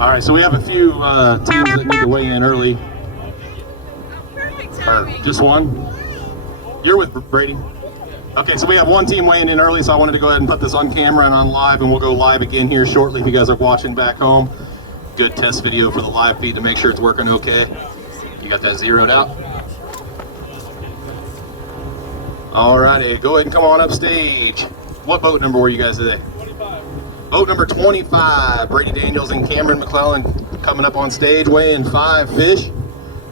All right, so we have a few teams that need to weigh in early. Or just one? You're with Brady? Okay, so we have one team weighing in early, so I wanted to go ahead and put this on camera and on live, and we'll go live again here shortly if you guys are watching back home. Good test video for the live feed to make sure it's working okay. You got that zeroed out? All righty, go ahead and come on up stage. What boat number were you guys today? 25. Boat number 25, Brady Daniels and Cameron Mcclellan coming up on stage, weighing 5 fish.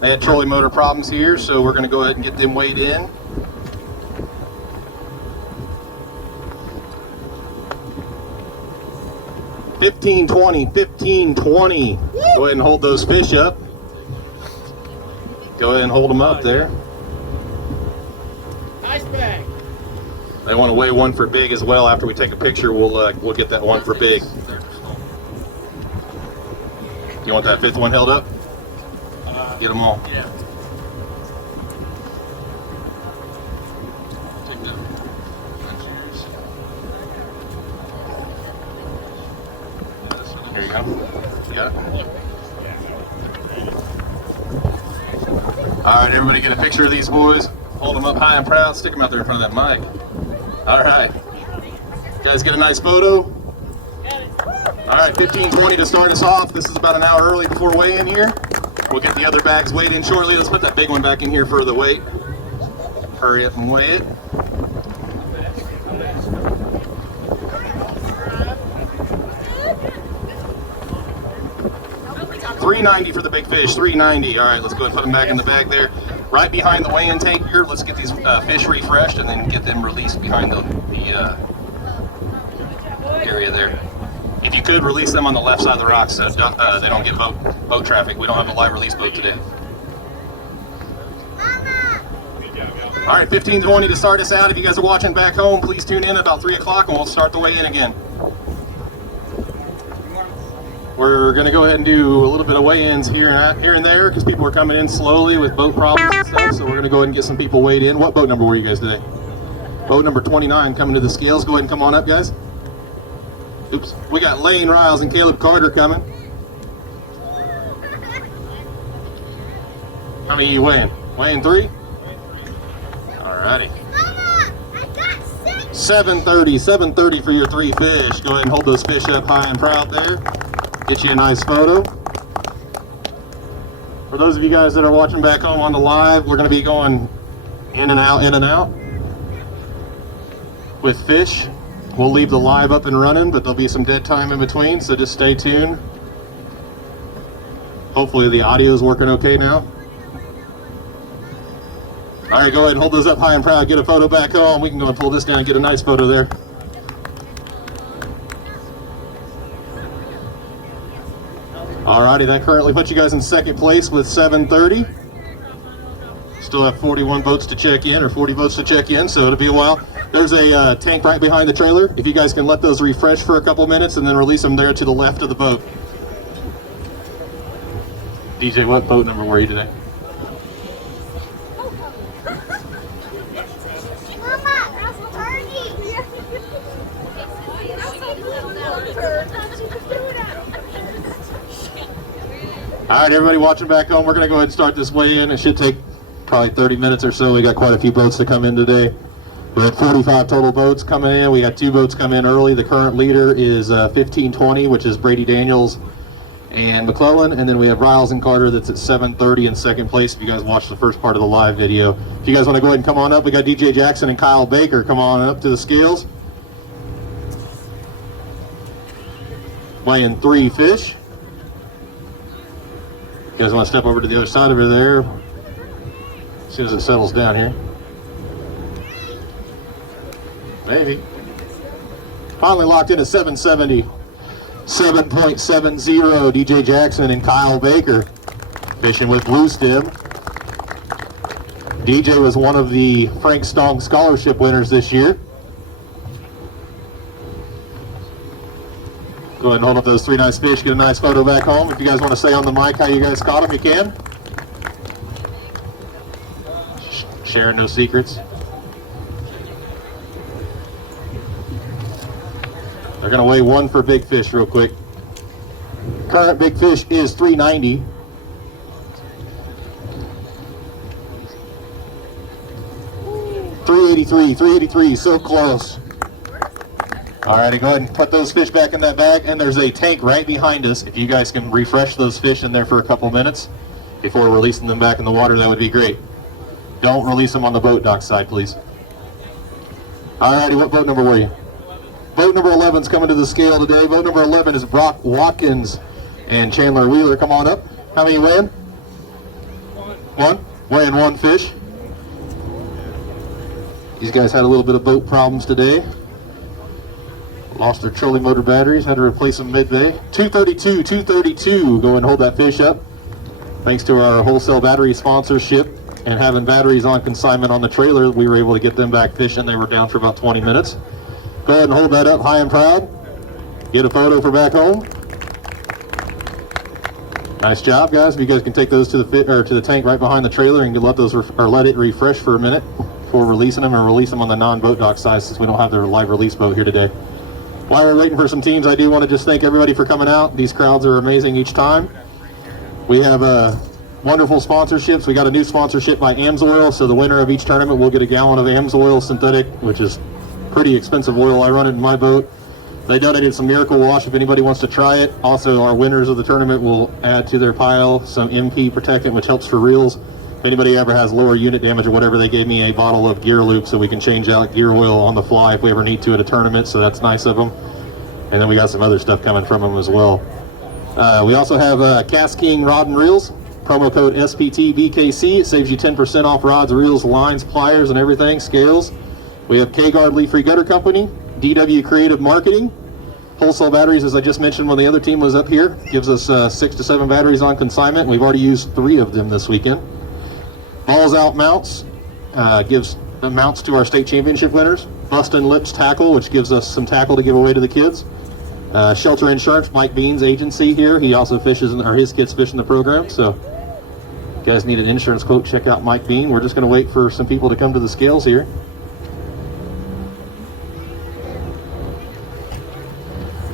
They had trolley motor problems here, so we're going to go ahead and get them weighed in. $15.20, $15.20. Go ahead and hold those fish up. Go ahead and hold them up there. Nice bag. They want to weigh one for big as well. After we take a picture, we'll get that one for big. You want that fifth one held up? Get them all. Yeah. Take that. Here you go. You got it? All right, everybody get a picture of these boys. Hold them up high and proud. Stick them out there in front of that mic. All right. You guys get a nice photo. All right, 15:20 to start us off. This is about an hour early before weigh-in here. We'll get the other bags weighed in shortly. Let's put that big one back in here for the weight. Hurry up and weigh it. $3.90 for the big fish, $3.90. All right, let's go ahead and put them back in the bag there. Right behind the weigh-in tank here, let's get these fish refreshed and then get them released behind the area there. If you could, release them on the left side of the rocks so they don't get boat traffic. We don't have a live release boat today. All right, 15:20 to start us out. If you guys are watching back home, please tune in at about 3 o'clock and we'll start the weigh-in again. We're going to go ahead and do a little bit of weigh-ins here and there because people are coming in slowly with boat problems and stuff. So we're going to go ahead and get some people weighed in. What boat number were you guys today? Boat number 29 coming to the scales. Go ahead and come on up, guys. Oops. We got Lane Riles and Caleb Carter coming. How many are you weighing? Weighing 3? Alrighty. 730 for your 3 fish. Go ahead and hold those fish up high and proud there. Get you a nice photo. For those of you guys that are watching back home on the live, we're going to be going in and out with fish. We'll leave the live up and running, but there'll be some dead time in between, so just stay tuned. Hopefully the audio is working okay now. All right, go ahead and hold those up high and proud. Get a photo back home. We can go and pull this down and get a nice photo there. Alrighty, that currently puts you guys in second place with 730. Still have 41 boats to check in, or 40 boats to check in, so it'll be a while. There's a tank right behind the trailer. If you guys can let those refresh for a couple minutes and then release them there to the left of the boat. DJ, what boat number were you today? All right, everybody watching back home, we're going to go ahead and start this weigh-in. It should take probably 30 minutes or so. We got quite a few boats to come in today. We had 45 total boats coming in. We got 2 boats come in early. The current leader is 15:20, which is Brady Daniels and Mcclellan. And then we have Riles and Carter that's at 7:30 in second place if you guys watched the first part of the live video. If you guys want to go ahead and come on up, we got DJ Jackson and Kyle Baker. Come on up to the scales. Weighing 3 fish. You guys want to step over to the other side over there as soon as it settles down here? Maybe. Finally locked in at 770. 7.70, DJ Jackson and Kyle Baker fishing with Blue Stem. DJ was one of the Frank Stong Scholarship winners this year. Go ahead and hold up those 3 nice fish, get a nice photo back home. If you guys want to say on the mic how you guys caught them, you can. Sharing no secrets. They're going to weigh 1 for big fish real quick. Current big fish is 390. $383, so close. Alrighty, go ahead and put those fish back in that bag, and there's a tank right behind us. If you guys can refresh those fish in there for a couple minutes before releasing them back in the water, that would be great. Don't release them on the boat dock side, please. Alrighty, what boat number were you? Boat number 11 is coming to the scale today. Boat number 11 is Brock Watkins and Chandler Wheeler. Come on up. How many weighing? One. Weighing one fish. These guys had a little bit of boat problems today. Lost their trolling motor batteries, had to replace them midday. 232, go and hold that fish up. Thanks to our wholesale battery sponsorship and having batteries on consignment on the trailer, we were able to get them back fishing. They were down for about 20 minutes. Go ahead and hold that up high and proud. Get a photo for back home. Nice job, guys. If you guys can take those to the tank right behind the trailer and let it refresh for a minute before releasing them, and release them on the non-boat dock size since we don't have their live release boat here today. While we're waiting for some teams, I do want to just thank everybody for coming out. These crowds are amazing each time. We have wonderful sponsorships. We got a new sponsorship by AMSOIL, so the winner of each tournament will get a gallon of AMSOIL synthetic, which is pretty expensive oil. I run it in my boat. They donated some Miracle Wash if anybody wants to try it. Also, our winners of the tournament will add to their pile some MP protectant, which helps for reels. If anybody ever has lower unit damage or whatever, they gave me a bottle of gear lube so we can change out gear oil on the fly if we ever need to at a tournament, so that's nice of them. And then we got some other stuff coming from them as well. We also have Cast King Rod and Reels, promo code SPTBKC. It saves you 10% off rods, reels, lines, pliers, and everything, scales. We have K-Guard Leaf Free Gutter Company, DW Creative Marketing, wholesale batteries, as I just mentioned when the other team was up here, gives us 6 to 7 batteries on consignment. We've already used 3 of them this weekend. Balls Out Mounts gives mounts to our state championship winners. Bustin' Lips Tackle, which gives us some tackle to give away to the kids. Shelter Insurance, Mike Bean's agency here. He also fishes, or his kids fish in the program. So if you guys need an insurance quote, check out Mike Bean. We're just going to wait for some people to come to the scales here.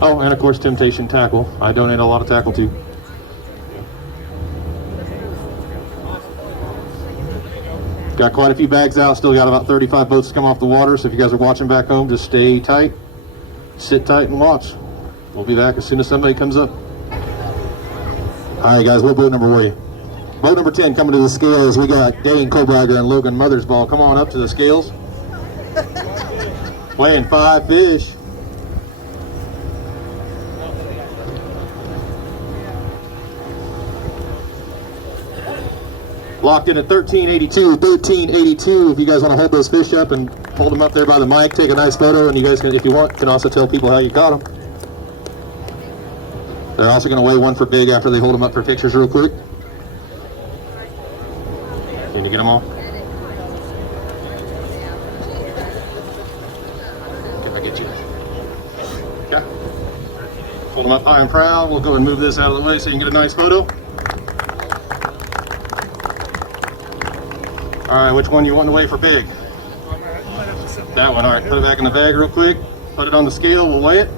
Oh, and of course Temptation Tackle. I donate a lot of tackle too. Got quite a few bags out, still got about 35 boats to come off the water, so if you guys are watching back home, just stay tight, sit tight and watch. We'll be back as soon as somebody comes up. Alright guys, what boat number were you? Boat number 10 coming to the scales. We got Dane Kohlberger and Logan Mothersball. Come on up to the scales. Weighing 5 fish. Locked in at 1382. If you guys want to hold those fish up and hold them up there by the mic, take a nice photo, and you guys can, if you want, can also tell people how you caught them. They're also going to weigh one for big after they hold them up for pictures real quick. Can you get them all? Can I get you? Yeah. Hold them up high and proud. We'll go and move this out of the way so you can get a nice photo. All right, which one you want to weigh for big? That one. All right, put it back in the bag real quick. Put it on the scale. We'll weigh it.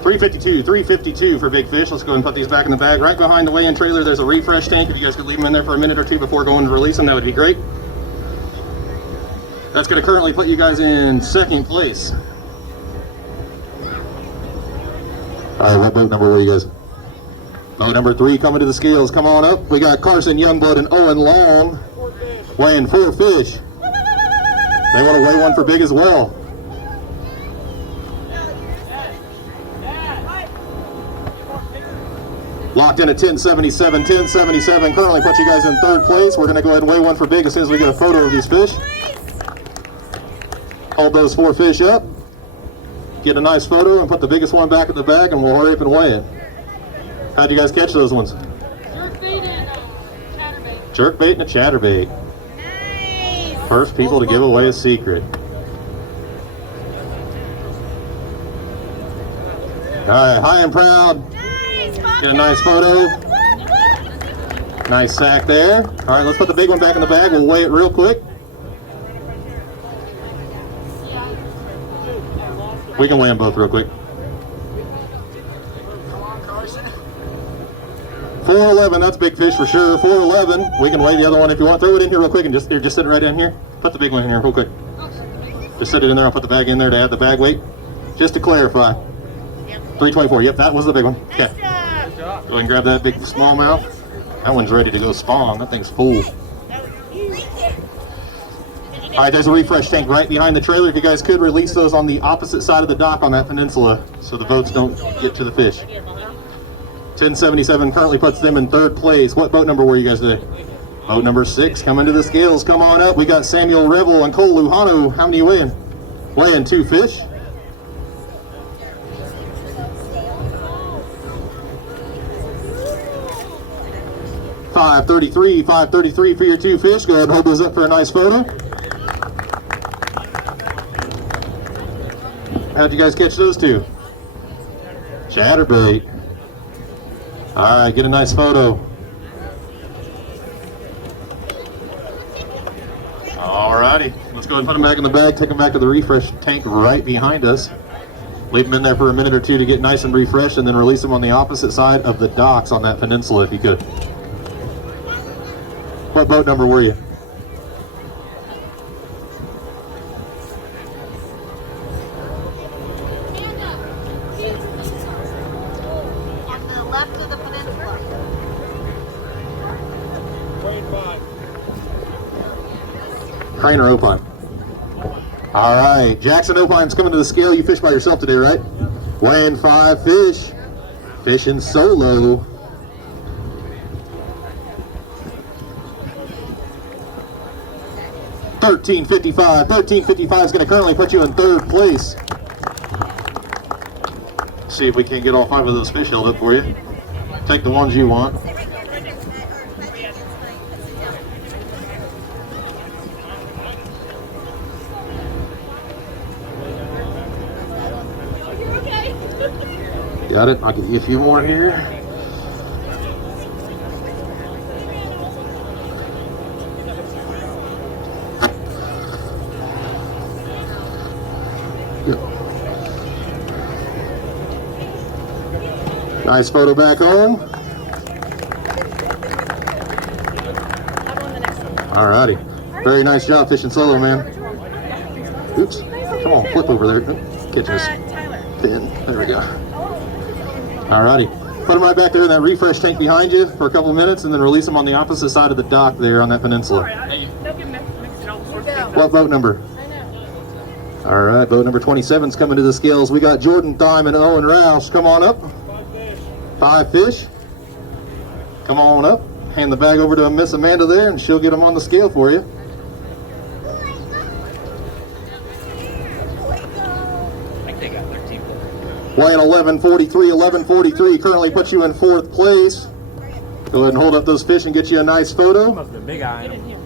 $352 for big fish. Let's go ahead and put these back in the bag. Right behind the weigh-in trailer, there's a refresh tank. If you guys could leave them in there for a minute or two before going to release them, that would be great. That's going to currently put you guys in second place. All right, what boat number were you guys? Boat number 3 coming to the scales. Come on up. We got Carson Youngblood and Owen Long weighing 4 fish. They want to weigh one for big as well. Locked in at 1077. Currently put you guys in 3rd place. We're going to go ahead and weigh one for big as soon as we get a photo of these fish. Hold those 4 fish up. Get a nice photo and put the biggest one back in the bag, and we'll hurry up and weigh it. How'd you guys catch those ones? Jerkbait and chatterbait. Jerkbait and a chatterbait. Nice. First people to give away a secret. All right, high and proud. Nice. Get a nice photo. Nice sack there. All right, let's put the big one back in the bag. We'll weigh it real quick. We can weigh them both real quick. Come on, Carson. 411, that's big fish for sure. 411. We can weigh the other one if you want. Throw it in here real quick and just sit it right in here. Put the big one in here real quick. Just sit it in there. I'll put the bag in there to add the bag weight. Just to clarify. 324. Yep, that was the big one. Okay. Go ahead and grab that big smallmouth. That one's ready to go spawn. That thing's full. All right, there's a refresh tank right behind the trailer. If you guys could release those on the opposite side of the dock on that peninsula so the boats don't get to the fish. 1077 currently puts them in third place. What boat number were you guys today? Boat number 6 coming to the scales. Come on up. We got Samuel Revel and Cole Lujano. How many are you weighing? Weighing 2 fish. $533 for your 2 fish. Go ahead and hold those up for a nice photo. How'd you guys catch those 2? Chatterbait. All right, get a nice photo. All righty, let's go ahead and put them back in the bag, take them back to the refresh tank right behind us. Leave them in there for a minute or 2 to get nice and refreshed, and then release them on the opposite side of the docks on that peninsula if you could. What boat number were you? On the left of the peninsula. Crane or opine? All right, Jackson Opine's coming to the scale. You fish by yourself today, right? Weighing 5 fish. Fishing solo. $13.55 is going to currently put you in third place. See if we can get all 5 of those fish held up for you. Take the ones you want. Got it? I'll give you a few more here. Nice photo back home. Alrighty. Very nice job fishing solo, man. Oops. Come on, flip over there. Catch us. Pin. There we go. Alrighty. Put them right back there in that refresh tank behind you for a couple of minutes and then release them on the opposite side of the dock there on that peninsula. What boat number? Alright, boat number 27 is coming to the scales. We got Jordan Thime and Owen Rouse. Come on up. 5 fish. Come on up. Hand the bag over to Miss Amanda there and she'll get them on the scale for you. Wyatt 1143 currently puts you in 4th place. Go ahead and hold up those fish and get you a nice photo. Must have been big eye. Get in here.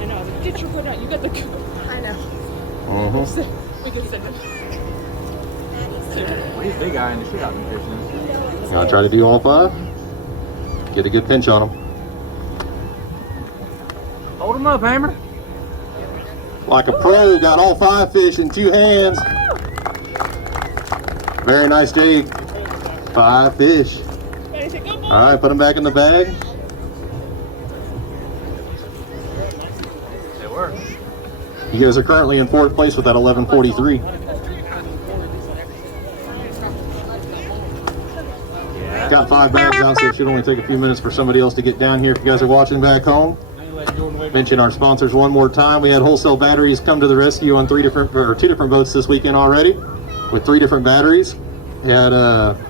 I know. Get your foot out. You got the. I know. We can sit Well, he's big eye and the shit out of him fishing. I'll try to do all 5. Get a good pinch on them. Hold him up, Hammer. Like a pro, got all 5 fish in 2 hands. Very nice day. 5 fish. All right, put them back in the bag. They were. You guys are currently in 4th place with that 1143. Got 5 bags out, so it should only take a few minutes for somebody else to get down here if you guys are watching back home. Mention our sponsors one more time. We had Wholesale Batteries come to the rescue on 2 different boats this weekend already with 3 different batteries. We had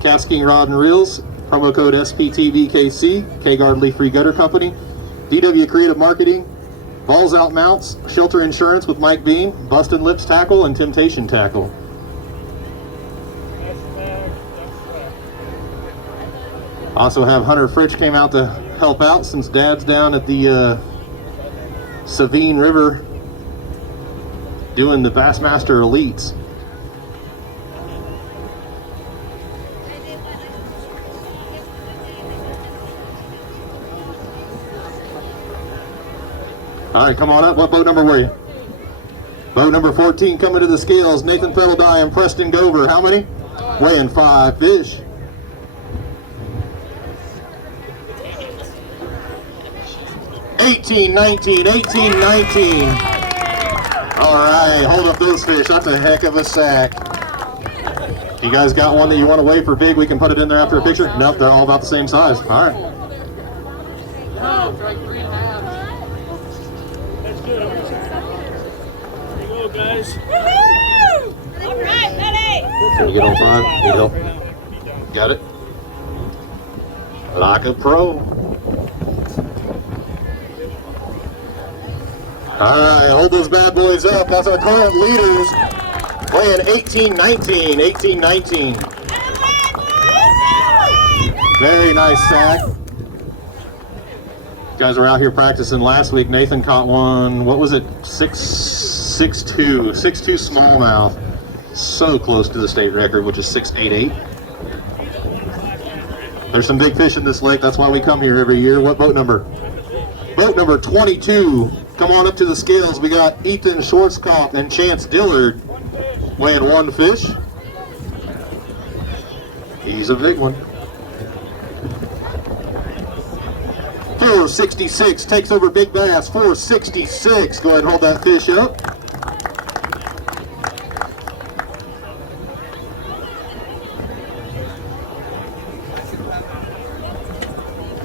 Casking Rod and Reels, promo code SPTVKC, K-Guard Leaf Free Gutter Company, DW Creative Marketing, Balls Out Mounts, Shelter Insurance with Mike Bean, Bustin' Lips Tackle, and Temptation Tackle. Also have Hunter Fritch came out to help out since Dad's down at the Savine River doing the Bassmaster Elites. All right, come on up. What boat number were you? Boat number 14 coming to the scales. Nathan Fettledye and Preston Gover. How many? Weighing 5 fish. $18, $19, $18, $19. All right, hold up those fish. That's a heck of a sack. You guys got one that you want to weigh for big? We can put it in there after a picture? Nope, they're all about the same size. All right. Oh, for like 3.5. That's good. There you go, guys. Woohoo! All right, buddy. Can you get on 5? Here you go. Got it? Like a pro. All right, hold those bad boys up. That's our current leaders. Weighing 18, 19, 18, 19. Very nice sack. Guys were out here practicing last week. Nathan caught one, what was it? 6'2", 6'2" smallmouth. So close to the state record, which is 6'88". There's some big fish in this lake. That's why we come here every year. What boat number? Boat number 22. Come on up to the scales. We got Ethan Schwarzkopf and Chance Dillard weighing 1 fish. He's a big one. 466 takes over Big Bass. 466. Go ahead and hold that fish up.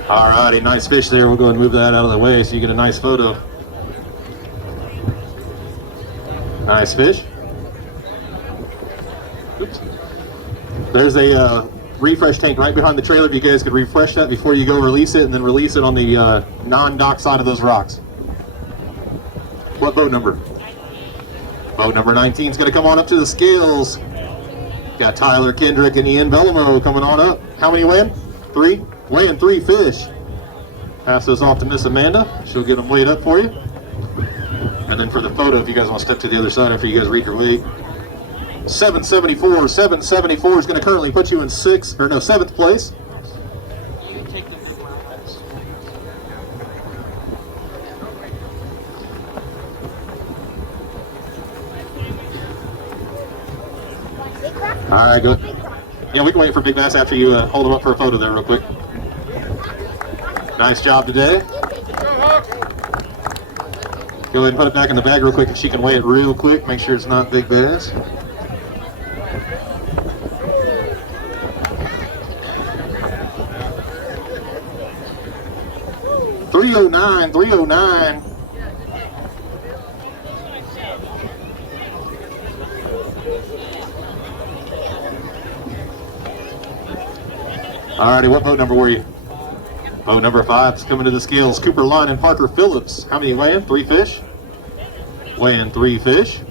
All righty, nice fish there. We'll go ahead and move that out of the way so you get a nice photo. Nice fish. Oops. There's a refresh tank right behind the trailer. If you guys could refresh that before you go release it, and then release it on the non-dock side of those rocks. What boat number? Boat number 19 is going to come on up to the scales. Got Tyler Kendrick and Ian Bellamo coming on up. How many weighing? 3? Weighing 3 fish. Pass those off to Miss Amanda. She'll get them weighed up for you. And then for the photo, if you guys want to step to the other side after you guys read your weight. 774. 774 is going to currently put you in 7th place. All right, good. Yeah, we can wait for Big Bass after you hold him up for a photo there real quick. Nice job today. Go ahead and put it back in the bag real quick and she can weigh it real quick. Make sure it's not Big Bass. $309, $309. Alrighty, what boat number were you? Boat number 5 is coming to the scales. Cooper Line and Parker Phillips. How many weighing? 3 fish? Weighing 3 fish.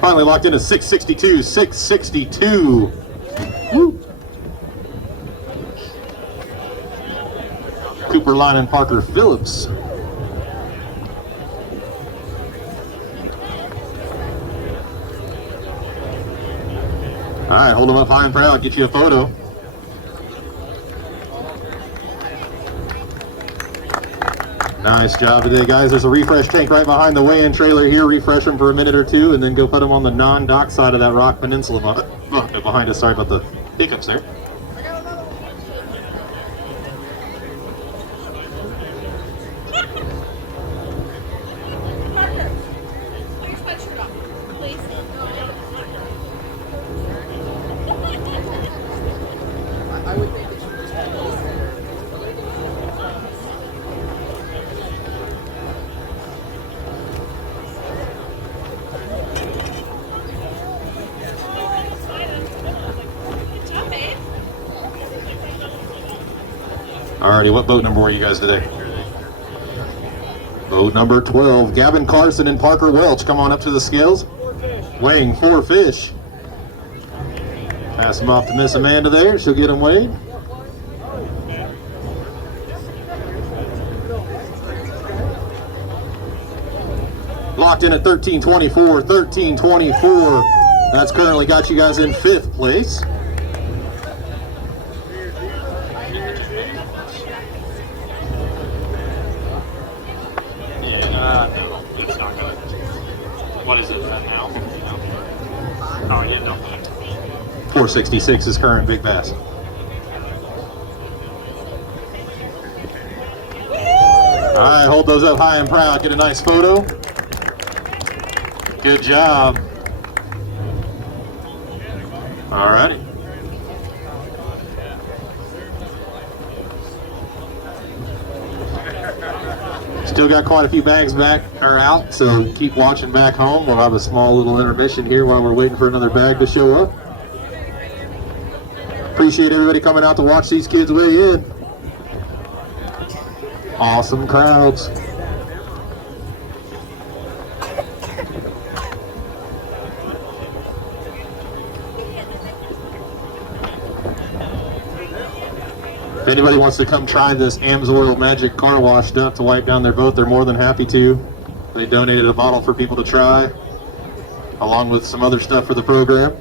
Finally locked in at 662. 662. Woo. Cooper Line and Parker Phillips. All right, hold them up high and proud. Get you a photo. Nice job today, guys. There's a refresh tank right behind the weigh-in trailer here. Refresh them for a minute or two, and then go put them on the non-dock side of that rock peninsula behind us. Sorry about the hiccups there. Alrighty, what boat number were you guys today? Boat number 12. Gavin, Carson, and Parker Welch. Come on up to the scales. Weighing 4 fish. Pass them off to Miss Amanda there. She'll get them weighed. Locked in at 1324. 1324. That's currently got you guys in 5th place. It's not good. What is it now? Oh, yeah, no. 466 is current big bass. All right, hold those up high and proud. Get a nice photo. Good job. All righty. Still got quite a few bags back or out, so keep watching back home. We'll have a small little intermission here while we're waiting for another bag to show up. Appreciate everybody coming out to watch these kids weigh in. Awesome crowds. If anybody wants to come try this Amsoil Magic Car Wash stuff to wipe down their boat, they're more than happy to. They donated a bottle for people to try, along with some other stuff for the program.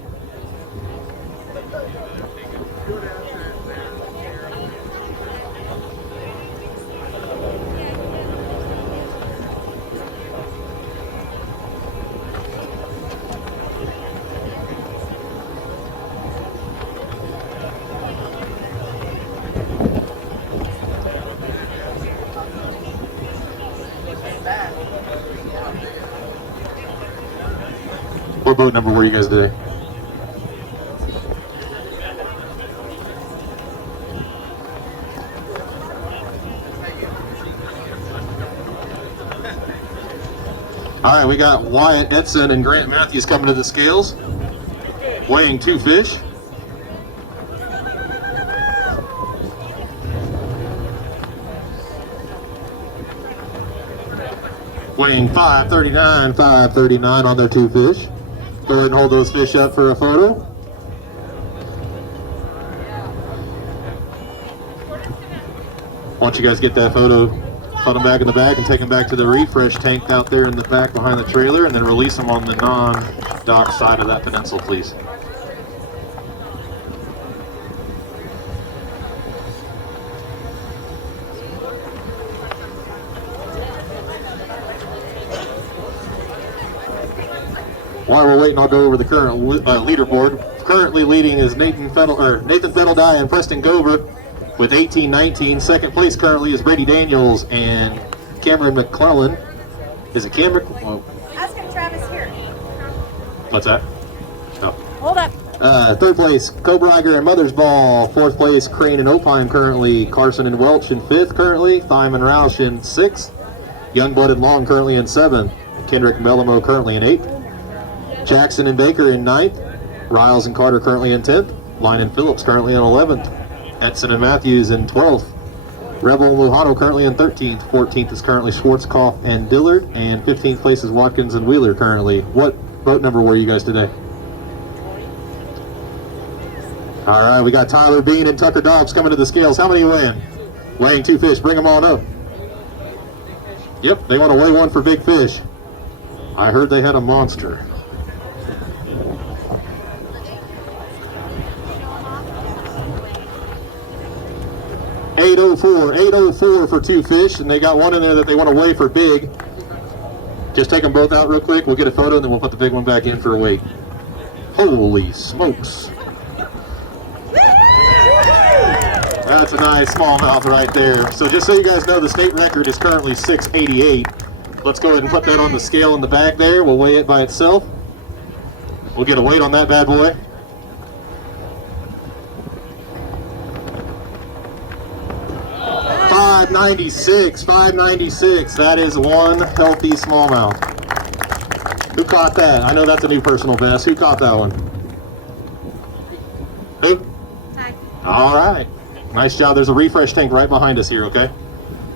What boat number were you guys today? All right, we got Wyatt, Edson, and Grant Matthews coming to the scales, weighing 2 fish. Weighing 539 on their 2 fish. Go ahead and hold those fish up for a photo. Once you guys get that photo, put them back in the bag and take them back to the refresh tank out there in the back behind the trailer, and then release them on the non-dock side of that peninsula, please. While we're waiting, I'll go over the current leaderboard. Currently leading is Nathan Fetteldye and Preston Gover with 18-19. Second place currently is Brady Daniels and Cameron Mcclellan. Is it Cameron? Whoa. Ask him, Travis, here. What's that? Oh. Hold up. Third place, Cobriger and Mother's Ball. Fourth place, Crane and Opine currently. Carson and Welch in 5th currently. Thyme and Roush in 6th. Youngblood and Long currently in 7th. Kendrick and Bellamo currently in 8th. Jackson and Baker in 9th. Riles and Carter currently in 10th. Line and Phillips currently in 11th. Edson and Matthews in 12th. Rebel and Lujano currently in 13th. 14th is currently Schwarzkopf and Dillard. And 15th place is Watkins and Wheeler currently. What boat number were you guys today? All right, we got Tyler Bean and Tucker Dobbs coming to the scales. How many weighing? Weighing 2 fish. Bring them on up. Yep, they want to weigh one for big fish. I heard they had a monster. $804 for 2 fish, and they got one in there that they want to weigh for big. Just take them both out real quick. We'll get a photo, and then we'll put the big one back in for a weight. Holy smokes. That's a nice smallmouth right there. So just so you guys know, the state record is currently 688. Let's go ahead and put that on the scale in the back there. We'll weigh it by itself. We'll get a weight on that bad boy. $596. That is one healthy smallmouth. Who caught that? I know that's a new personal best. Who caught that one? Who? Hi. All right. Nice job. There's a refresh tank right behind us here, okay?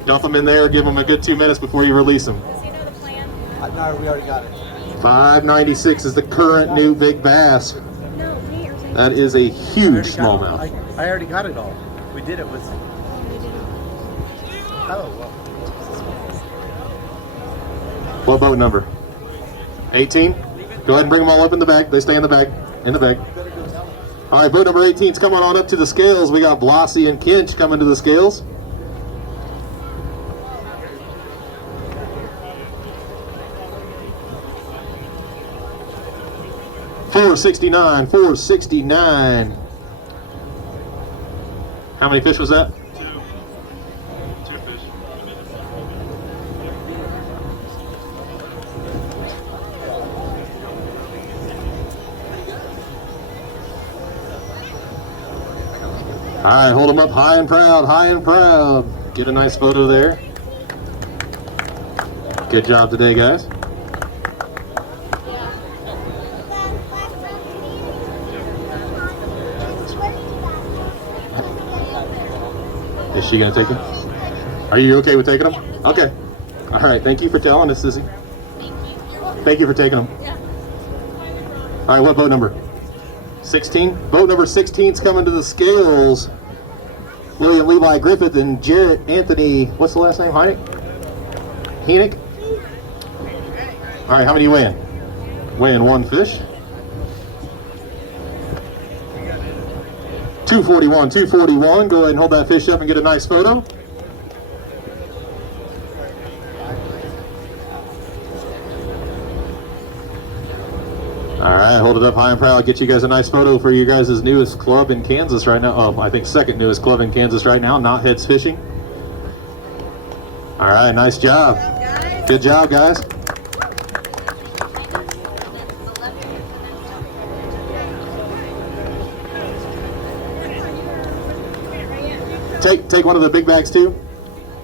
Dump them in there. Give them a good 2 minutes before you release them. Does he know the plan? No, we already got it. $596 is the current new big bass. No, me or That is a huge smallmouth. I already got it all. We did it with... Oh, well. What boat number? 18? Go ahead and bring them all up in the bag. They stay in the bag. In the bag. All right, boat number 18's coming on up to the scales. We got Blossy and Kinch coming to the scales. $469, $469. How many fish was that? Two fish. All right, hold them up high and proud, high and proud. Get a nice photo there. Good job today, guys. Is she gonna take them? Are you okay with taking them? Okay. All right, thank you for telling us, Sissy. Thank you for taking them. All right, what boat number? 16? Boat number 16's coming to the scales. William Levi Griffith and Jarrett Anthony, what's the last name? Heenick? All right, how many you weighing? Weighing one fish. 241, 241. Go ahead and hold that fish up and get a nice photo. All right, hold it up high and proud. Get you guys a nice photo for you guys' newest club in Kansas right now. Oh, I think second newest club in Kansas right now, Knotheads Fishing. All right, nice job. Good job, guys. Take one of the big bags too.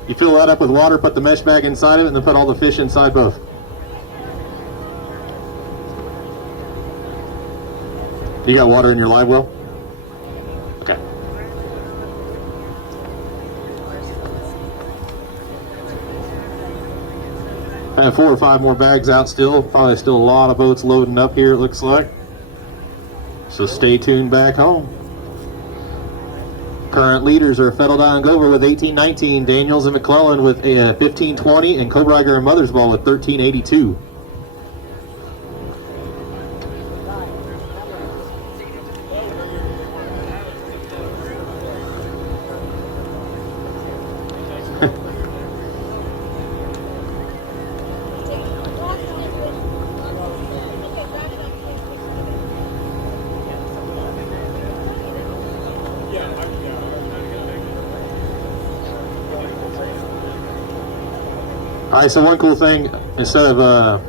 You fill that up with water, put the mesh bag inside of it, and then put all the fish inside both. You got water in your live well? Okay. I have 4 or 5 more bags out still. Probably still a lot of boats loading up here, it looks like. So stay tuned back home. Current leaders are Fetteldown and Glover with 1819, Daniels and McClellan with 1520, and Kobriger and Mothersbaugh with 1382. All right, so one cool thing, instead of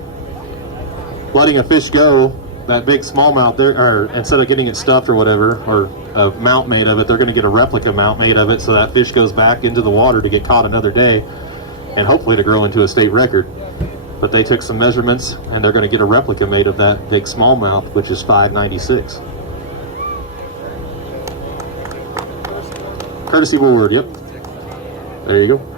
letting a fish go, that big smallmouth there, or instead of getting it stuffed or whatever, or a mount made of it, they're going to get a replica mount made of it, so that fish goes back into the water to get caught another day, and hopefully to grow into a state record. But they took some measurements, and they're going to get a replica made of that big smallmouth, which is $5.96. Courtesy Woolward, yep. There you go.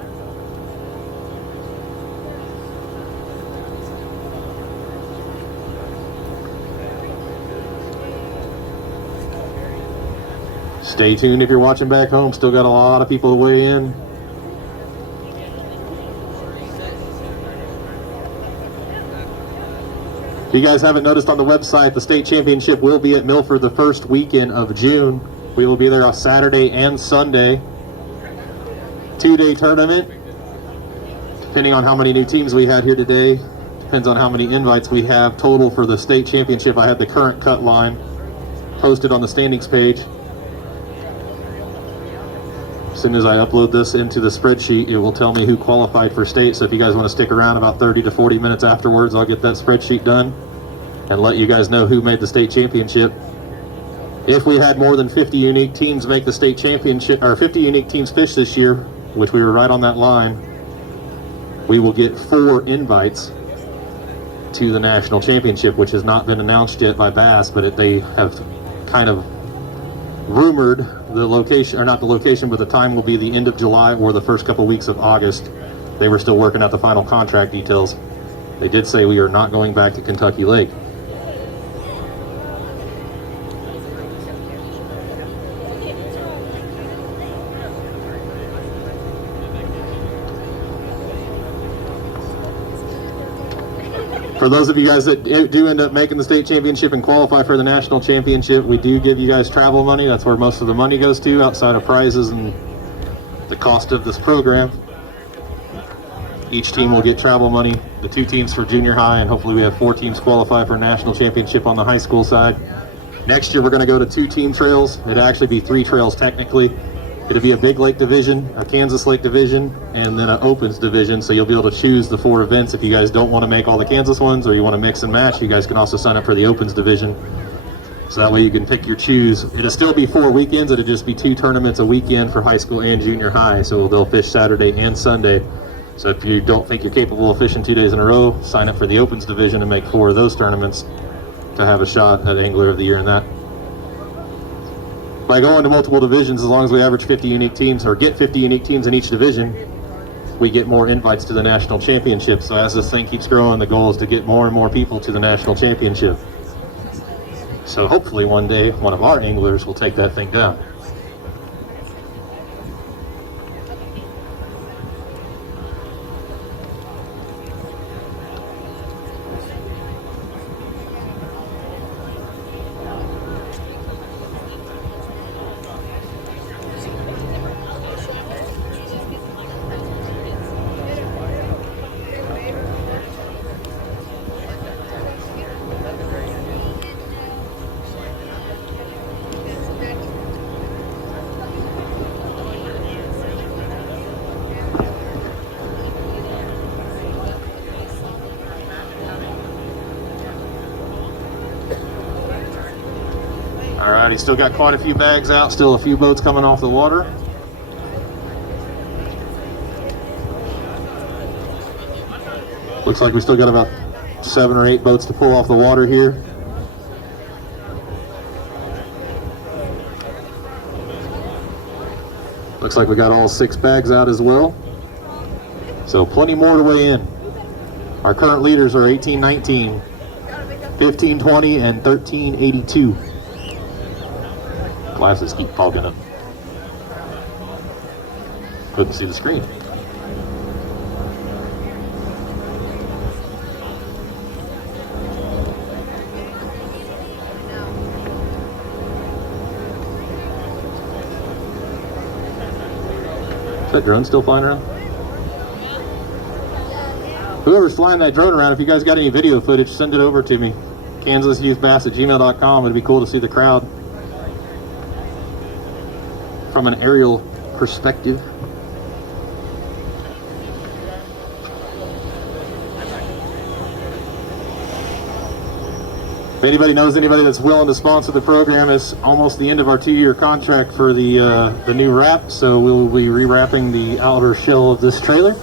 Stay tuned if you're watching back home. Still got a lot of people to weigh in. If you guys haven't noticed on the website, the state championship will be at Milford the first weekend of June. We will be there on Saturday and Sunday. 2-day tournament. Depending on how many new teams we had here today, depends on how many invites we have total for the state championship. I had the current cut line posted on the standings page. As soon as I upload this into the spreadsheet, it will tell me who qualified for state. So if you guys want to stick around about 30 to 40 minutes afterwards, I'll get that spreadsheet done and let you guys know who made the state championship. If we had more than 50 unique teams make the state championship, or 50 unique teams fish this year, which we were right on that line, we will get 4 invites to the national championship, which has not been announced yet by Bass, but they have kind of rumored the location, or not the location, but the time will be the end of July or the first couple weeks of August. They were still working out the final contract details. They did say we are not going back to Kentucky Lake. For those of you guys that do end up making the state championship and qualify for the national championship, we do give you guys travel money. That's where most of the money goes to, outside of prizes and the cost of this program. Each team will get travel money, the 2 teams for junior high, and hopefully we have 4 teams qualify for national championship on the high school side. Next year we're going to go to 2 team trails. It'll actually be 3 trails technically. It'll be a Big Lake division, a Kansas Lake division, and then an Opens division, so you'll be able to choose the 4 events. If you guys don't want to make all the Kansas ones, or you want to mix and match, you guys can also sign up for the Opens division. So that way you can pick your choose. It'll still be 4 weekends, it'll just be 2 tournaments a weekend for high school and junior high, so they'll fish Saturday and Sunday. So if you don't think you're capable of fishing 2 days in a row, sign up for the Opens division and make 4 of those tournaments to have a shot at Angler of the Year in that. By going to multiple divisions, as long as we average 50 unique teams, or get 50 unique teams in each division, we get more invites to the national championship. So as this thing keeps growing, the goal is to get more and more people to the national championship. So hopefully one day, one of our anglers will take that thing down. Alright, he's still got quite a few bags out, still a few boats coming off the water. Looks like we still got about 7 or 8 boats to pull off the water here. Looks like we got all 6 bags out as well. So plenty more to weigh in. Our current leaders are 1819, 1520, and 1382. Glasses keep fogging up. Couldn't see the screen. Is that drone still flying around? Whoever's flying that drone around, if you guys got any video footage, send it over to me. KansasYouthBass@gmail.com. It'd be cool to see the crowd from an aerial perspective. If anybody knows anybody that's willing to sponsor the program, it's almost the end of our 2-year contract for the new wrap, so we'll be rewrapping the outer shell of this trailer.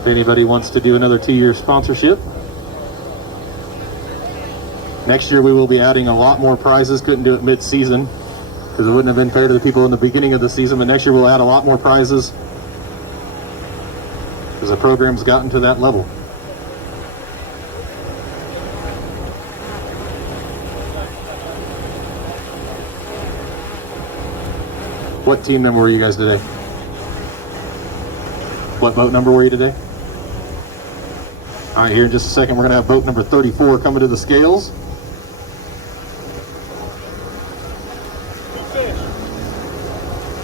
If anybody wants to do another 2-year sponsorship. Next year we will be adding a lot more prizes. Couldn't do it mid-season because it wouldn't have been fair to the people in the beginning of the season, but next year we'll add a lot more prizes because the program's gotten to that level. What team number were you guys today? What boat number were you today? All right, here in just a second we're going to have boat number 34 coming to the scales.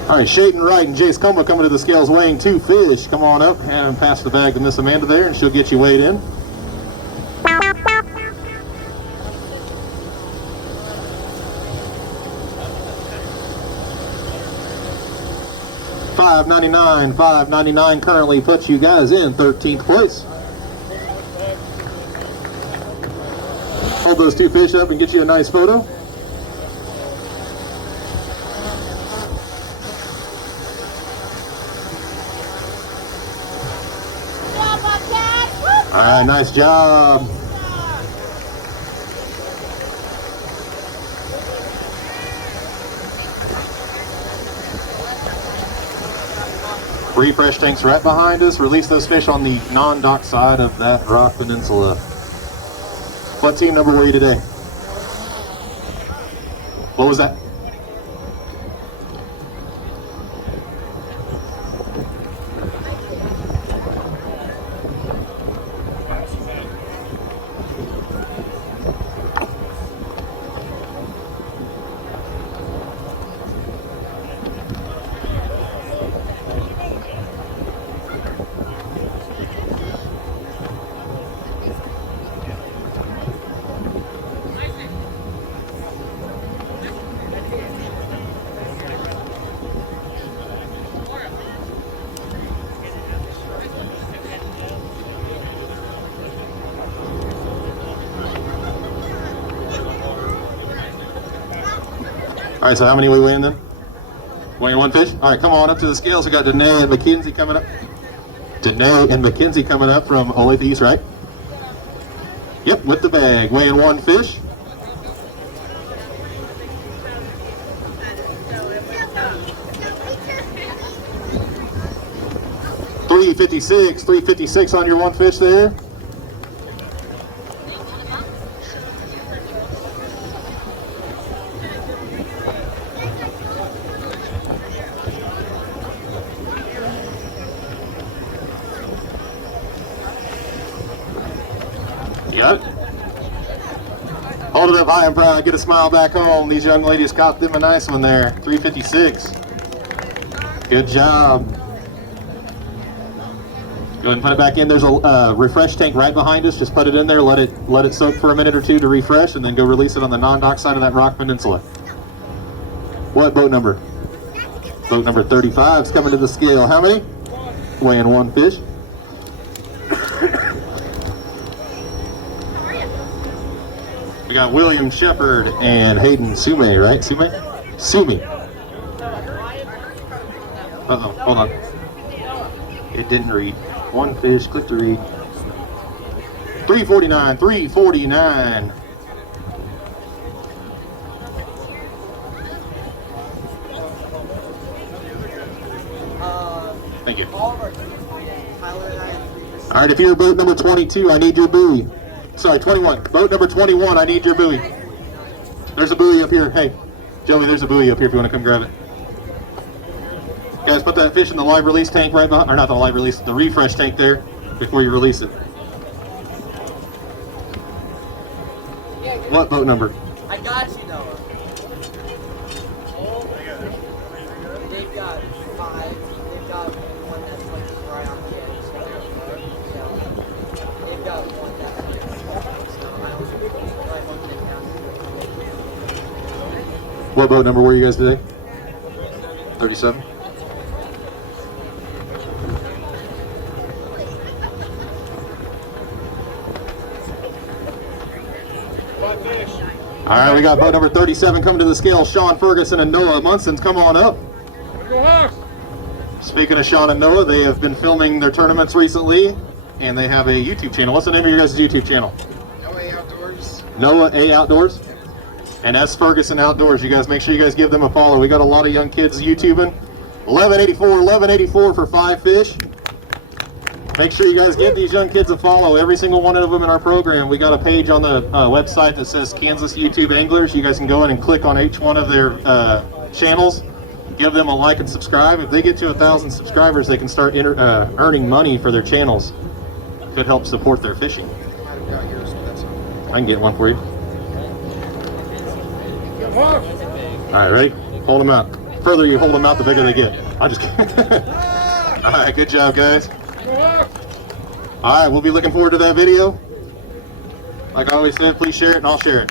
All right, Shaden Wright and Jace Coma coming to the scales weighing 2 fish. Come on up and pass the bag to Miss Amanda there and she'll get you weighed in. $5.99 currently puts you guys in 13th place. Hold those 2 fish up and get you a nice photo. All right, nice job. Refresh tanks right behind us. Release those fish on the non-dock side of that rock peninsula. What team number were you today? What was that? All right, so how many we weighing then? Weighing one fish? All right, come on up to the scales. We got Danae and McKenzie coming up. Danae and McKenzie coming up from Olathe East, right? Yep, with the bag. Weighing one fish. $356 on your one fish there. You got it? Hold it up high and proud. Get a smile back home. These young ladies caught them a nice one there. $356. Good job. Go ahead and put it back in. There's a refresh tank right behind us. Just put it in there. Let it soak for a minute or two to refresh, and then go release it on the non-dock side of that rock peninsula. What boat number? Boat number 35 is coming to the scale. How many? Weighing one fish. We got William Shepard and Hayden Sume, right? Sume? Sumi. Uh-oh, hold on. It didn't read. One fish, click to read. $349, $349. Thank you. All right, if you're boat number 22, I need your buoy. Sorry, 21. Boat number 21, I need your buoy. There's a buoy up here. Hey, Joey, there's a buoy up here if you want to come grab it. Guys, put that fish in the live release tank right behind, or not the live release, the refresh tank there before you release it. What boat number? I got you, Noah. They've got 5. They've got one that's like right on the edge. So they've got one that's like so I hope they count. What boat number were you guys today? 37. All right, we got boat number 37 coming to the scale. Sean Ferguson and Noah Munson, come on up. Speaking of Sean and Noah, they have been filming their tournaments recently, and they have a YouTube channel. What's the name of your guys' YouTube channel? Noah A Outdoors. Noah A Outdoors and S Ferguson Outdoors. You guys make sure you guys give them a follow. We got a lot of young kids YouTubing. 1184 for 5 fish. Make sure you guys give these young kids a follow. Every single one of them in our program. We got a page on the website that says Kansas YouTube Anglers. You guys can go in and click on each one of their channels. Give them a like and subscribe. If they get to 1,000 subscribers, they can start earning money for their channels. Could help support their fishing. I can get one for you. All right, ready? Hold them out. The further you hold them out, the bigger they get. I'm just kidding. All right, good job, guys. All right, we'll be looking forward to that video. Like I always said, please share it and I'll share it.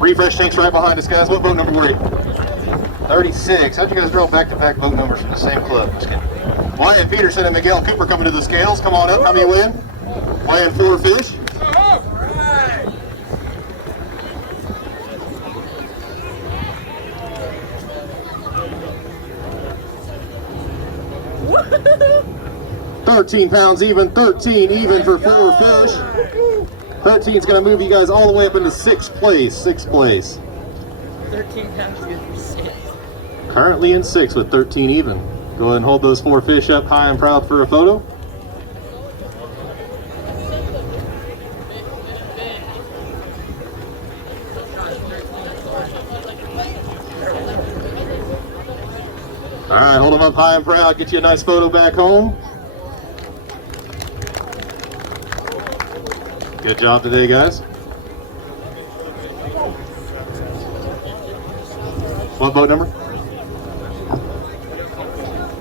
Refresh tank's right behind us, guys. What boat number were you? 36. How'd you guys draw back-to-back boat numbers from the same club? Just kidding. Wyatt Peterson and Miguel Cooper coming to the scales. Come on up. How many win? Weighing 4 fish. £13 even, 13 even for 4 fish. 13 is going to move you guys all the way up into 6th place. 6th place. 13 pounds good for 6. Currently in 6th with 13 even. Go ahead and hold those 4 fish up high and proud for a photo. All right, hold them up high and proud. Get you a nice photo back home. Good job today, guys. What boat number?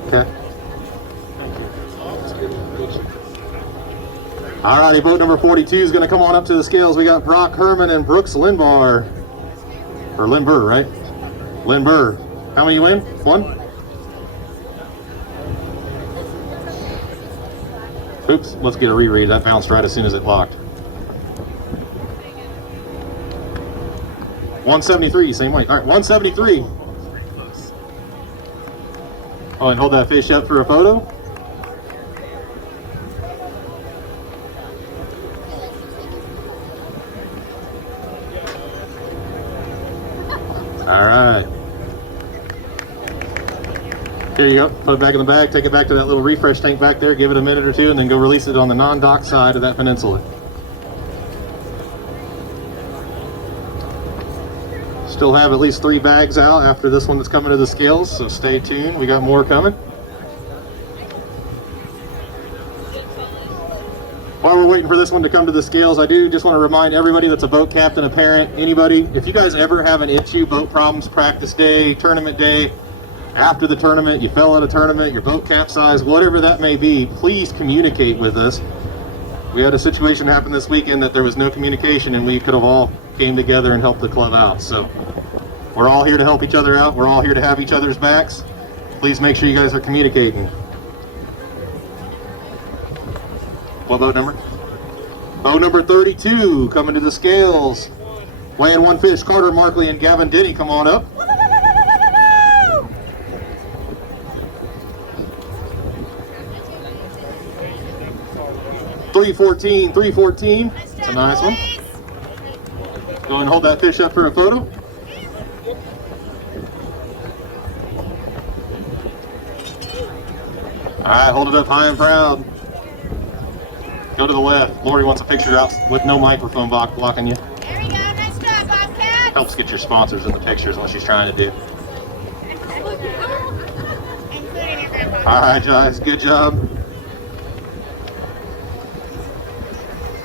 Okay. All righty, boat number 42 is going to come on up to the scales. We got Brock Herman and Brooks Lindbar. Or Lindberr, right? Lindberr. How many you win? 1? Oops, let's get a reread. That bounced right as soon as it locked. 173, same weight. All right, 173. Oh, and hold that fish up for a photo. All right. Here you go. Put it back in the bag. Take it back to that little refresh tank back there. Give it a minute or two, and then go release it on the non-dock side of that peninsula. Still have at least 3 bags out after this one that's coming to the scales, so stay tuned. We got more coming. While we're waiting for this one to come to the scales, I do just want to remind everybody that's a boat captain, a parent, anybody, if you guys ever have an issue, boat problems, practice day, tournament day, after the tournament, you fell at a tournament, your boat capsized, whatever that may be, please communicate with us. We had a situation happen this weekend that there was no communication, and we could have all came together and helped the club out. So we're all here to help each other out. We're all here to have each other's backs. Please make sure you guys are communicating. What boat number? Boat number 32 coming to the scales. Weighing 1 fish, Carter Markley and Gavin Denny, come on up. $314. It's a nice one. Go and hold that fish up for a photo. All right, hold it up high and proud. Go to the left. Lori wants a picture out with no microphone blocking you. There we go. Nice job, Bobcat. Helps get your sponsors in the pictures, what she's trying to do. Including your grandpa. All right, guys, good job.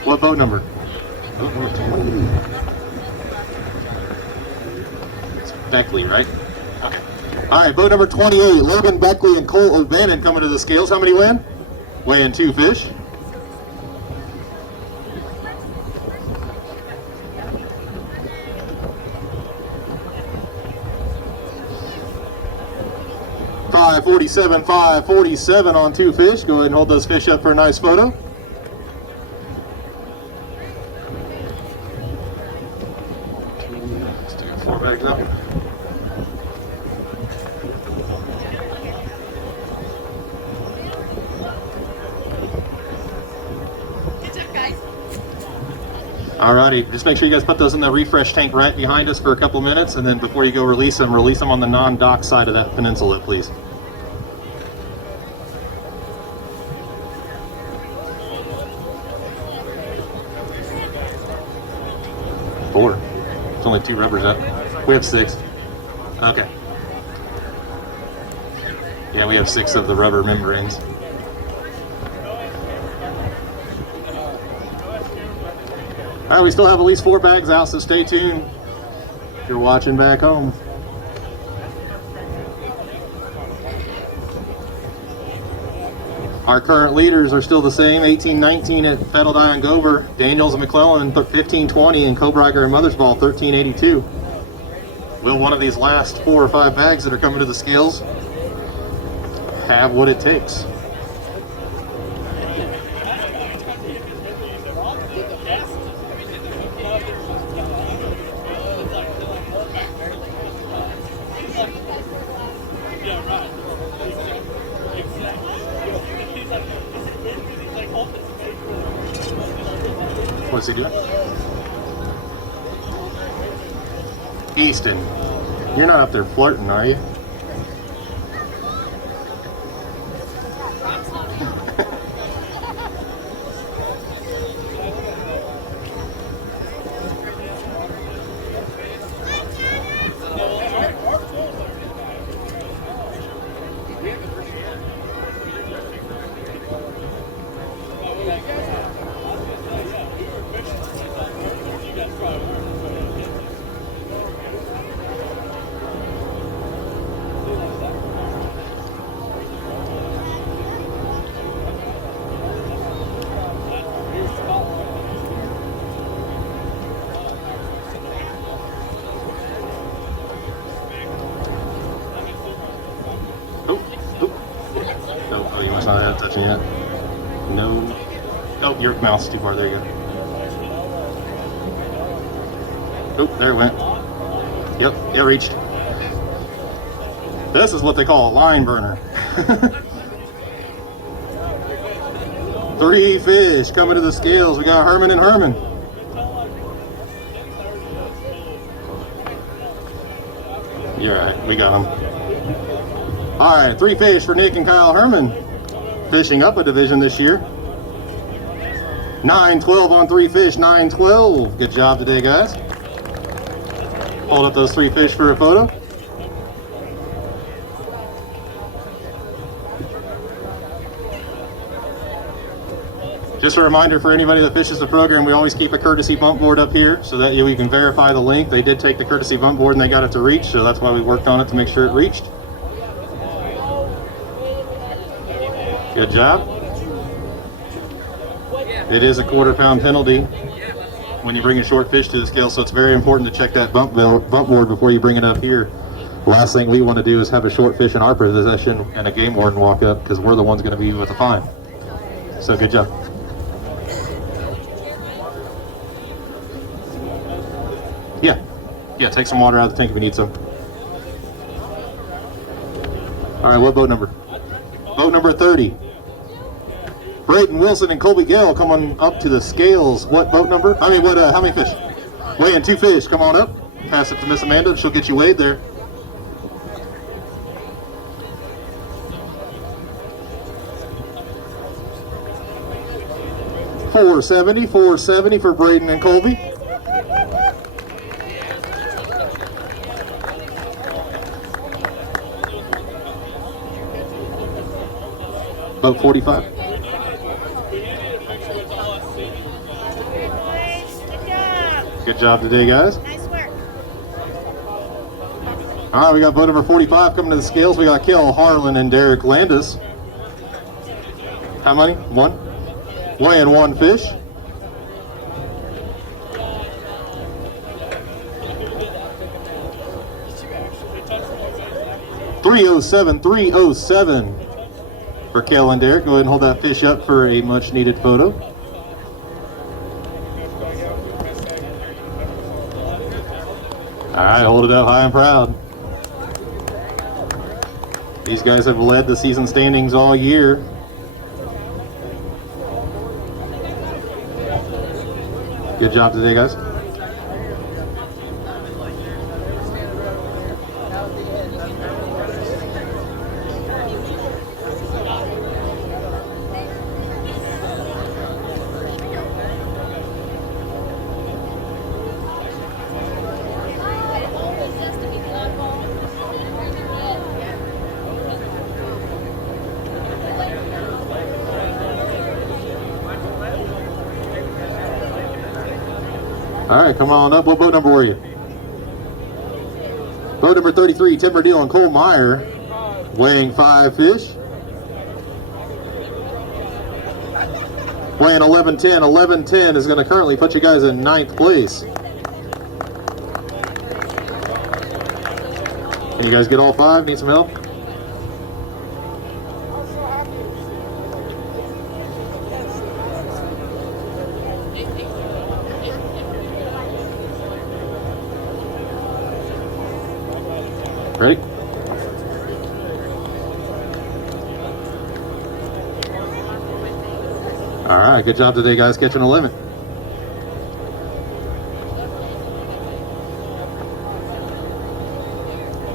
What boat number? Boat number 20. It's Beckley, right? Okay. All right, boat number 28. Logan Beckley and Cole O'Bannon coming to the scales. How many win? Weighing 2 fish. $547 on 2 fish. Go ahead and hold those fish up for a nice photo. Let's do 4 bags up. Good job, guys. Alrighty, just make sure you guys put those in the refresh tank right behind us for a couple minutes, and then before you go release them on the non-dock side of that peninsula, please. Four. There's only 2 rubbers up. We have 6. Okay. Yeah, we have 6 of the rubber membranes. All right, we still have at least 4 bags out, so stay tuned if you're watching back home. Our current leaders are still the same, 18-19 at Fetteldye and Gover, Daniels and McClellan 15-20, and Kobriger and Mothersball 13-82. Will one of these last 4 or 5 bags that are coming to the scales have what it takes? What's he doing? Easton, you're not up there flirting, are you? Oh, you must not have touching yet. No. Oh, your mouth's too far. There you go. Oh, there it went. Yep, it reached. This is what they call a line burner. 3 fish coming to the scales. We got Herman and Herman. You're right, we got them. All right, 3 fish for Nick and Kyle Herman. Fishing up a division this year. 9-12 on 3 fish, 9-12. Good job today, guys. Hold up those 3 fish for a photo. Just a reminder for anybody that fishes the program, we always keep a courtesy bump board up here so that we can verify the link. They did take the courtesy bump board and they got it to reach, so that's why we worked on it to make sure it reached. Good job. It is a quarter-pound penalty when you bring a short fish to the scale, so it's very important to check that bump board before you bring it up here. Last thing we want to do is have a short fish in our possession and a game warden walk up, because we're the ones going to be with the fine. So good job. Yeah, take some water out of the tank if you need some. All right, what boat number? Boat number 30. Brayden Wilson and Colby Gale coming up to the scales. What boat number? I mean, how many fish? Weighing 2 fish. Come on up. Pass it to Miss Amanda. She'll get you weighed there. $470 for Brayden and Colby. Boat 45. Good job today, guys. Nice work. All right, we got boat number 45 coming to the scales. We got Kel Harlan and Derek Landis. How many? 1. Weighing 1 fish. $307 for Kel and Derek. Go ahead and hold that fish up for a much needed photo. All right, hold it up high and proud. These guys have led the season standings all year. Good job today, guys. All right, come on up. What boat number were you? Boat number 33, Tim Deal and Cole Meyer, weighing 5 fish. Weighing 1110. 1110 is going to currently put you guys in 9th place. Can you guys get all 5? Need some help? Ready? All right, good job today, guys, catching 11.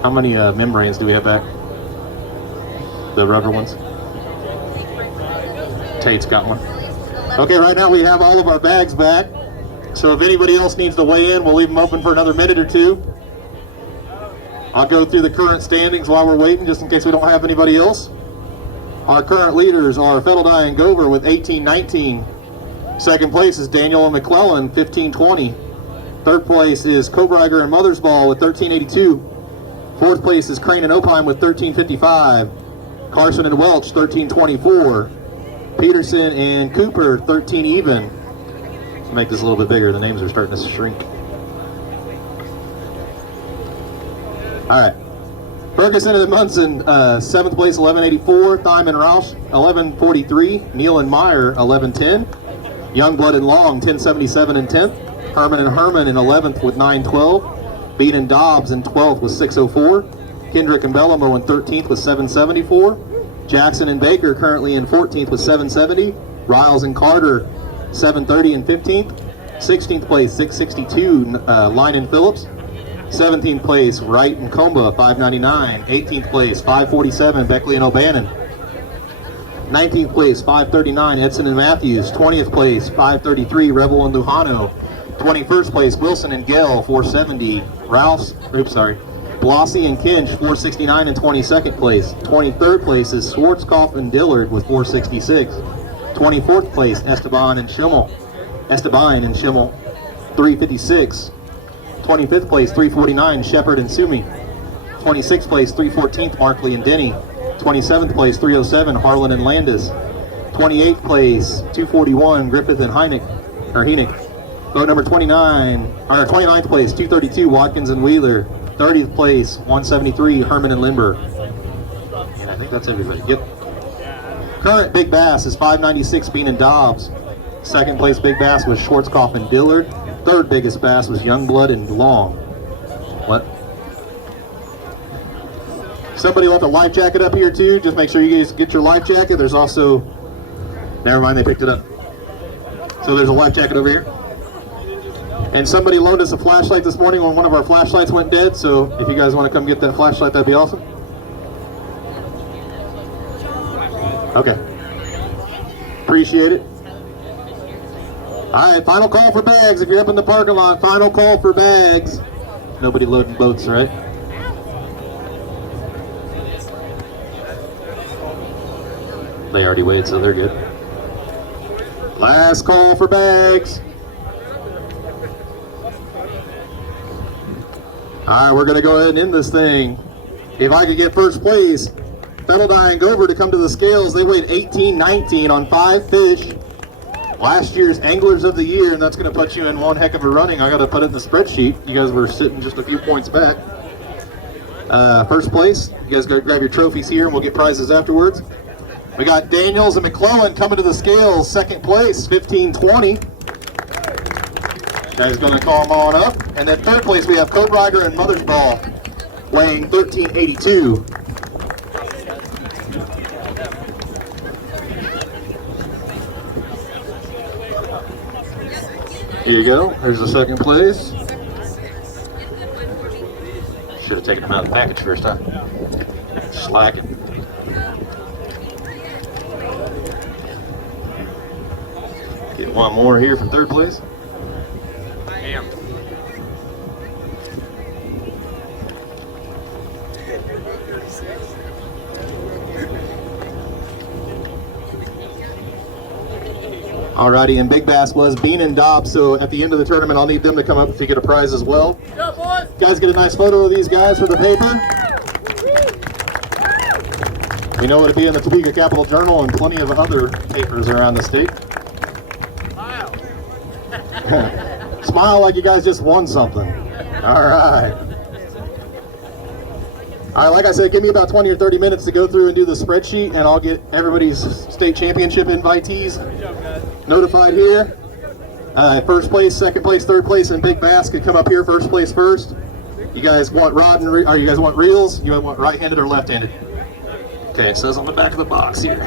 How many membranes do we have back? The rubber ones? Tate's got one. Okay, right now we have all of our bags back. So if anybody else needs to weigh in, we'll leave them open for another minute or two. I'll go through the current standings while we're waiting, just in case we don't have anybody else. Our current leaders are Fettledye and Gover with 18-19. Second place is Daniel and Mcclellan, 15-20. Third place is Kobriger and Mothersball with 13-82. Fourth place is Crane and Opine with 13-55. Carson and Welch, 13-24. Peterson and Cooper, 13 even. Let's make this a little bit bigger. The names are starting to shrink. All right. Ferguson and Munson, 7th place, 1184. Thyme and Roush, 1143. Neal and Meyer, 1110. Youngblood and Long, 1077 and 10th. Herman and Herman in 11th with 912. Bean and Dobbs in 12th with 6:04. Kendrick and Bellamo in 13th with 7:74. Jackson and Baker currently in 14th with 7:70. Riles and Carter 7:30 and 15th. 16th place 6:62 Line and Phillips. 17th place Wright and Comba 5:99. 18th place 5:47 Beckley and O'Bannon. 19th place 5:39 Edson and Matthews. 20th place 5:33 Rebel and Lujano. 21st place Wilson and Gale 4:70. Blossy and Kinch 4:69 and 22nd place. 23rd place is Schwarzkopf and Dillard with 4:66. 24th place Esteban and Schimmel 3:56. 25th place 3:49 Shepard and Sumi. 26th place 3:14 Markley and Denny. 27th place 3:07 Harlan and Landis. 28th place 2:41 Griffith and Heineck. Boat number 29th place 2:32 Watkins and Wheeler. 30th place 1:73 Herman and Lindbergh. And I think that's everybody. Yep. Current big bass is 5.96 Bean and Dobbs. Second place big bass was Schwarzkopf and Dillard. Third biggest bass was Youngblood and Long. What? Somebody left a life jacket up here too. Just make sure you guys get your life jacket. There's also, never mind, they picked it up. So there's a life jacket over here. And somebody loaned us a flashlight this morning when one of our flashlights went dead. So if you guys want to come get that flashlight, that'd be awesome. Okay. Appreciate it. All right, final call for bags. If you're up in the parking lot, final call for bags. Nobody loading boats, right? They already weighed, so they're good. Last call for bags. All right, we're going to go ahead and end this thing. If I could get first place, Fettledye and Gover to come to the scales. They weighed 18.19 on 5 fish. Last year's Anglers of the Year, and that's going to put you in one heck of a running. I got to put it in the spreadsheet. You guys were sitting just a few points back. First place, you guys go grab your trophies here, and we'll get prizes afterwards. We got Daniels and McClellan coming to the scales. Second place, 15.20. Guys going to call them on up. And then third place, we have Code Rider and Mother's Ball, weighing 13.82. Here you go. There's the second place. Should have taken them out of the package first, huh? Slacking. Get one more here for third place. Alrighty, and big bass was Bean and Dobbs, so at the end of the tournament, I'll need them to come up to get a prize as well. Go, boys! Guys, get a nice photo of these guys for the paper. We know it'll be in the Topeka Capital Journal and plenty of other papers around the state. Smile like you guys just won something. Alright. Alright, like I said, give me about 20 or 30 minutes to go through and do the spreadsheet, and I'll get everybody's state championship invitees notified here. First place, second place, third place, and big bass could come up here. First place first. You guys want rod and or you guys want reels? You want right-handed or left-handed? Okay, it says on the back of the box here.